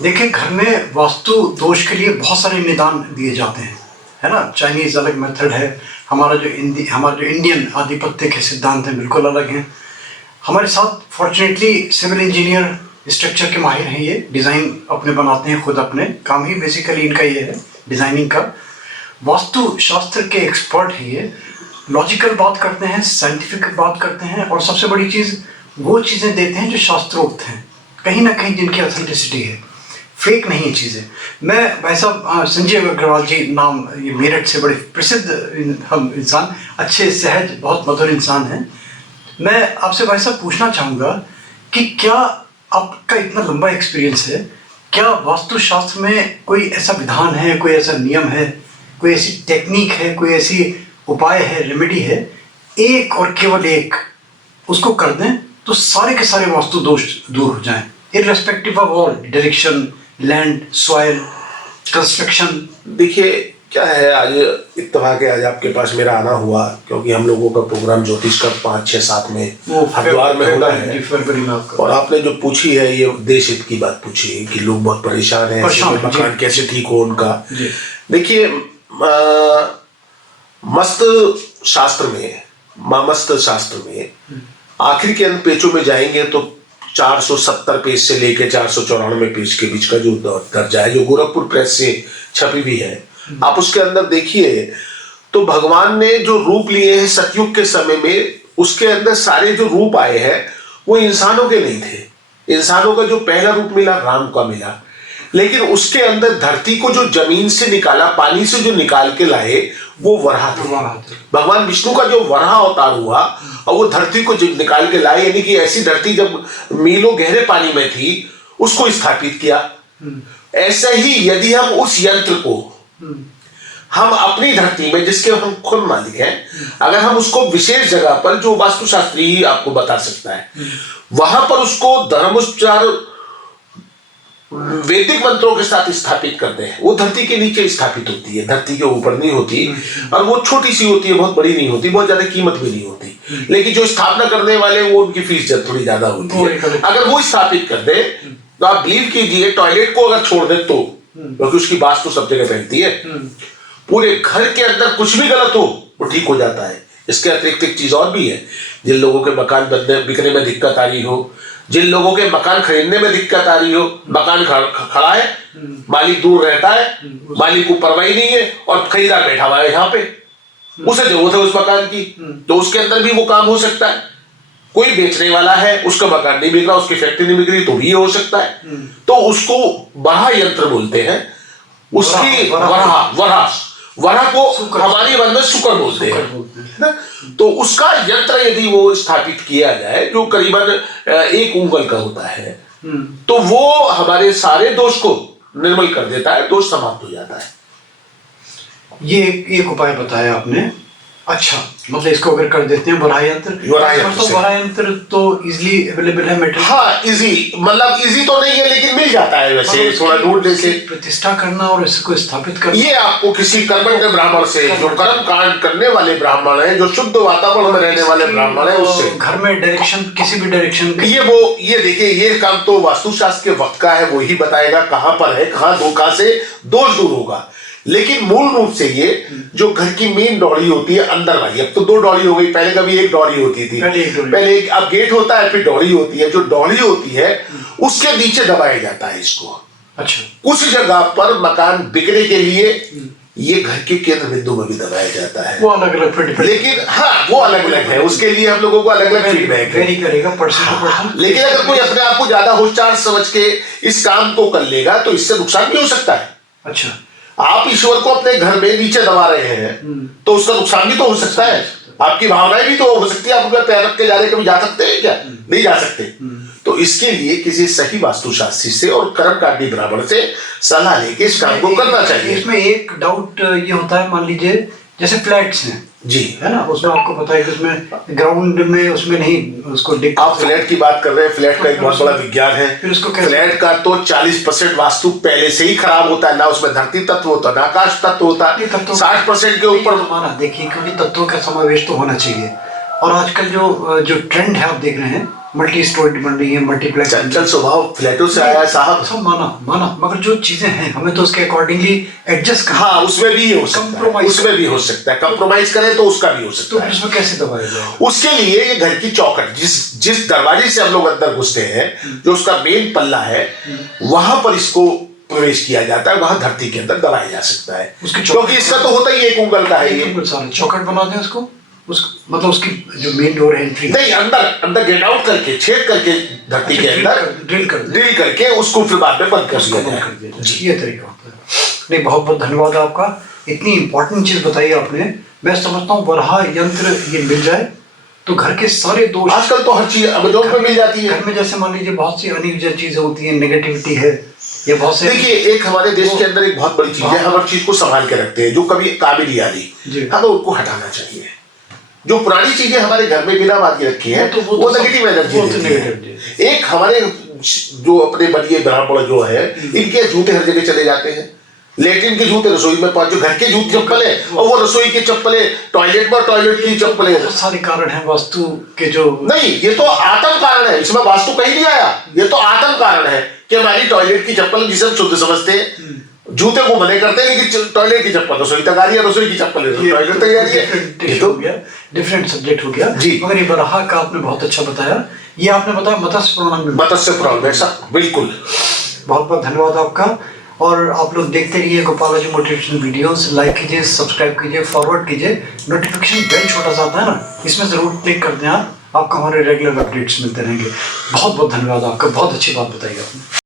देखिए, घर में वास्तु दोष के लिए बहुत सारे निदान दिए जाते हैं, है ना। चाइनीज अलग मेथड है, हमारा जो इंडियन आधिपत्य के सिद्धांत हैं बिल्कुल अलग हैं। हमारे साथ फॉर्चुनेटली सिविल इंजीनियर, स्ट्रक्चर के माहिर हैं, ये डिज़ाइन अपने बनाते हैं, खुद अपने काम ही बेसिकली इनका ये है डिज़ाइनिंग का। वास्तु शास्त्र के एक्सपर्ट हैं ये, लॉजिकल बात करते हैं, साइंटिफिक बात करते हैं, और सबसे बड़ी चीज़ वो चीज़ें देते हैं जो शास्त्रोक्त हैं, कहीं ना कहीं जिनकी ऑथेंटिसिटी है, फेक नहीं है चीज़ें। मैं भाई साहब संजय अग्रवाल जी नाम, ये मेरठ से बड़े प्रसिद्ध हम इंसान, अच्छे सहज बहुत मधुर इंसान हैं। मैं आपसे भाई साहब पूछना चाहूँगा कि क्या आपका इतना लंबा एक्सपीरियंस है, क्या वास्तुशास्त्र में कोई ऐसा विधान है, कोई ऐसा नियम है, कोई ऐसी टेक्निक है, कोई ऐसी उपाय है, रेमेडी है, एक और केवल एक, उसको कर दें तो सारे के सारे वास्तु दोष दूर हो जाएं, irrespective of all direction, land, soil, construction? देखिए क्या है, आज इत्तेफाक है आज आपके पास मेरा आना हुआ, क्योंकि हम लोगों का प्रोग्राम ज्योतिष का 5, 6, 7 में हरिद्वार में होना है। फरवरी में आपका। और आपने जो पूछी है ये देश हित की बात पूछी है कि लोग बहुत परेशान हैं, मकान कैसे ठीक हो उनका। देखिए, मस्त शास्त्र में, मामस्त शास्त्र में आखिर के अंत पेजों में जाएंगे तो 470 पेज से लेकर 494 पेज के बीच का जो दर्जा है, जो गोरखपुर प्रेस से छपी हुई है, आप उसके अंदर देखिए तो भगवान ने जो रूप लिए हैं सतयुग के समय में, उसके अंदर सारे जो रूप आए हैं वो इंसानों के नहीं थे। इंसानों का जो पहला रूप मिला राम का मिला, लेकिन उसके अंदर धरती को जो जमीन से निकाला, पानी से जो निकाल के लाए, वो वराह थे। भगवान विष्णु का जो वराह अवतार हुआ और वो धरती को निकाल के लाए, यानी कि ऐसी धरती जब मीलों गहरे पानी में थी उसको स्थापित किया। ऐसे ही यदि हम उस यंत्र को हम अपनी धरती में, जिसके हम खुद मालिक हैं, अगर हम उसको विशेष जगह पर, जो वास्तुशास्त्री ही आपको बता सकता है, वहां पर उसको धर्मोपचार वैदिक मंत्रों के साथ स्थापित करते हैं, वो धरती के नीचे स्थापित होती है, धरती के ऊपर नहीं होती, और वो छोटी सी होती है, बहुत बड़ी नहीं होती, बहुत ज्यादा कीमत भी नहीं होती, लेकिन जो स्थापना करने वाले वो उनकी फीस थोड़ी ज्यादा होती है। अगर वो स्थापित कर दे तो आप बिलीव कीजिए, टॉयलेट को अगर छोड़ दे तो, क्योंकि उसकी बात तो सब जगह फैलती है, पूरे घर के अंदर कुछ भी गलत हो वो ठीक हो जाता है। इसके अतिरिक्त एक चीज और भी है, जिन लोगों के मकान बिकने में दिक्कत आ रही हो, जिन लोगों के मकान खरीदने में दिक्कत आ रही हो, मकान खड़ा है, मालिक दूर रहता है, मालिक को परवाह नहीं है और खरीदार बैठा हुआ है यहाँ पे, उसे जरूरत है उस मकान की, तो उसके अंदर भी वो काम हो सकता है। कोई बेचने वाला है, उसका मकान नहीं बिक रहा, उसकी फैक्ट्री नहीं बिक रही, तो भी ये हो सकता है। तो उसको वराह यंत्र बोलते हैं, उसकी वराह को हमारी भाषा में शुक्र बोलते हैं। तो उसका यंत्र यदि वो स्थापित किया जाए, जो करीबन 1 उंगल का होता है, तो वो हमारे सारे दोष को निर्मल कर देता है, दोष समाप्त हो जाता है। ये एक उपाय बताया आपने। अच्छा, मतलब इसको अगर कर देते हैं वराह यंत्र तो इजीली अवेलेबल है मेटेरियल? हाँ, इजी, मतलब इजी तो नहीं है लेकिन मिल जाता है, वैसे थोड़ा ढूंढने से। प्रतिष्ठा करना और इसको स्थापित करना, ये आपको किसी कर्मठ ब्राह्मण से, जो कर्म कांड करने वाले ब्राह्मण है, जो शुद्ध वातावरण में रहने वाले ब्राह्मण है, उससे। घर में डायरेक्शन, किसी भी डायरेक्शन, ये देखिए, ये काम तो वास्तुशास्त्र के वक्त का है, वो ही बताएगा कहाँ पर है, कहाँ से दोष दूर होगा। लेकिन मूल रूप से ये जो घर की मेन डौड़ी होती है अंदर वाली, अब तो 2 डौड़ी हो गई, पहले कभी 1 डौड़ी होती थी, पहले अब गेट होता है, फिर डौड़ी होती है। जो डौड़ी होती है उसके नीचे दबाया जाता है इसको। अच्छा, उस जगह पर मकान बिकने के लिए ये घर के केंद्र बिंदु में भी दबाया जाता है, वो अलग अलग, लेकिन हाँ वो अलग अलग है, उसके लिए हम लोगों को अलग अलग फीडबैक करेगा पर्सन टू पर्सन। लेकिन अगर कोई अपने आप को ज्यादा होशियार समझ के इस काम को कर लेगा तो इससे नुकसान भी हो सकता है। अच्छा, आप ईश्वर को अपने घर में नीचे दबा रहे हैं तो उसका नुकसान भी तो हो सकता है, आपकी भावनाएं भी तो हो सकती है। आप अपना पैर रख के जा रहे, कभी जा सकते हैं क्या? नहीं जा सकते। तो इसके लिए किसी सही वास्तुशास्त्री से और कर्मकांडी ब्राह्मण से सलाह लेके इस काम को करना चाहिए। इसमें एक डाउट ये होता है, मान लीजिए जैसे फ्लैट्स हैं जी, है ना, उसमें आपको पता है कि उसमें ग्राउंड में उसमें नहीं उसको आप फ्लैट की बात कर रहे हैं, फ्लैट का एक बहुत बड़ा विज्ञान है। फिर उसको फ्लैट का तो 40% वास्तु पहले से ही खराब होता है, ना उसमें धरती तत्व होता है, ना आकाश तत्व होता है, 60% के ऊपर माना। देखिए, क्योंकि तत्वों का समावेश तो होना चाहिए, और आजकल जो ट्रेंड है आप देख रहे हैं मल्टी स्टोरी बन रही है, मल्टीप्लेक्स। चंचल स्वभाव फ्लैटों से आया है साहब। सब माना मगर जो चीजें हैं हमें तो उसके अकॉर्डिंगली एडजस्ट करना। हाँ, उसमें भी हो सकता है, उसमें भी हो सकता है, कंप्रोमाइज करें तो उसका भी हो तो सकता फिर है। उसमें कैसे दबाया जाए? उसके लिए ये घर की चौखट, जिस दरवाजे से हम लोग अंदर घुसते हैं, जो उसका मेन पल्ला है, वहां पर इसको प्रवेश किया जाता है, वहां धरती के अंदर दबाया जा सकता है, क्योंकि इसका तो होता ही एक उंगल का है ये। चौखट बना दें उसको, मतलब उसकी जो मेन डोर है एंट्री, नहीं, अंदर गेट आउट करके, छेद करके धरती के अंदर ड्रिल करके उसको फिर बाद में बंद कर दिया जाए। ये तरीका होता है। नहीं, बहुत बहुत धन्यवाद आपका, इतनी इंपॉर्टेंट चीज बताई आपने। मैं समझता हूँ वराह यंत्र ये मिल जाए तो घर के सारे दोष, आजकल तो हर चीज अमेज़न पे मिल जाती है। घर में जैसे मान लीजिए बहुत सी अनिवार्य चीजें होती हैं, नेगेटिविटी है, ये बहुत से। देखिए, एक हमारे देश के अंदर एक बहुत बड़ी चीज है, हम हर चीज को संभाल के रखते हैं, जो कभी काबिल ही आदि, हमें उनको हटाना चाहिए। जो पुरानी चीजें हमारे घर में बिना बात की रखी है, वो नेगेटिव एनर्जी देती है। एक हमारे जो अपने बड़े ब्राह्मण जो है, इनके जूते हर जगह चले जाते हैं, लेटिन के जूते रसोई में, जो घर के जूते चप्पल है, और वो रसोई के चप्पल है, टॉयलेट में टॉयलेट की चप्पल है। बहुत सारे कारण हैं वास्तु के जो। नहीं, ये तो आत्म कारण है, इसमें वास्तु कहीं नहीं आया, ये तो आत्म कारण है कि हमारी टॉयलेट की चप्पल, जिसे हम शुद्ध समझते हैं, जूते को मने करते हैं, लेकिन टॉयलेट की चप्पल रसोई तक आ रही है, रसोई की चप्पल टॉयलेट तक आ रही है। ये तो डिफरेंट सब्जेक्ट हो गया जी। मगर ये बराह का आपने बहुत अच्छा बताया। ये आपने बताया मत्स्य पुराण में, मत्स्य पुराण में, बिल्कुल। बहुत बहुत धन्यवाद आपका। और आप लोग देखते रहिए गोपालाजी मोटिवेशनल वीडियोस, लाइक कीजिए, सब्सक्राइब कीजिए, फॉरवर्ड कीजिए, नोटिफिकेशन बेल छोटा सा आता है ना, इसमें जरूर क्लिक कर दें आप, आपको हमारे रेगुलर अपडेट्स मिलते रहेंगे। बहुत बहुत धन्यवाद आपका, बहुत अच्छी बात बताई आपने।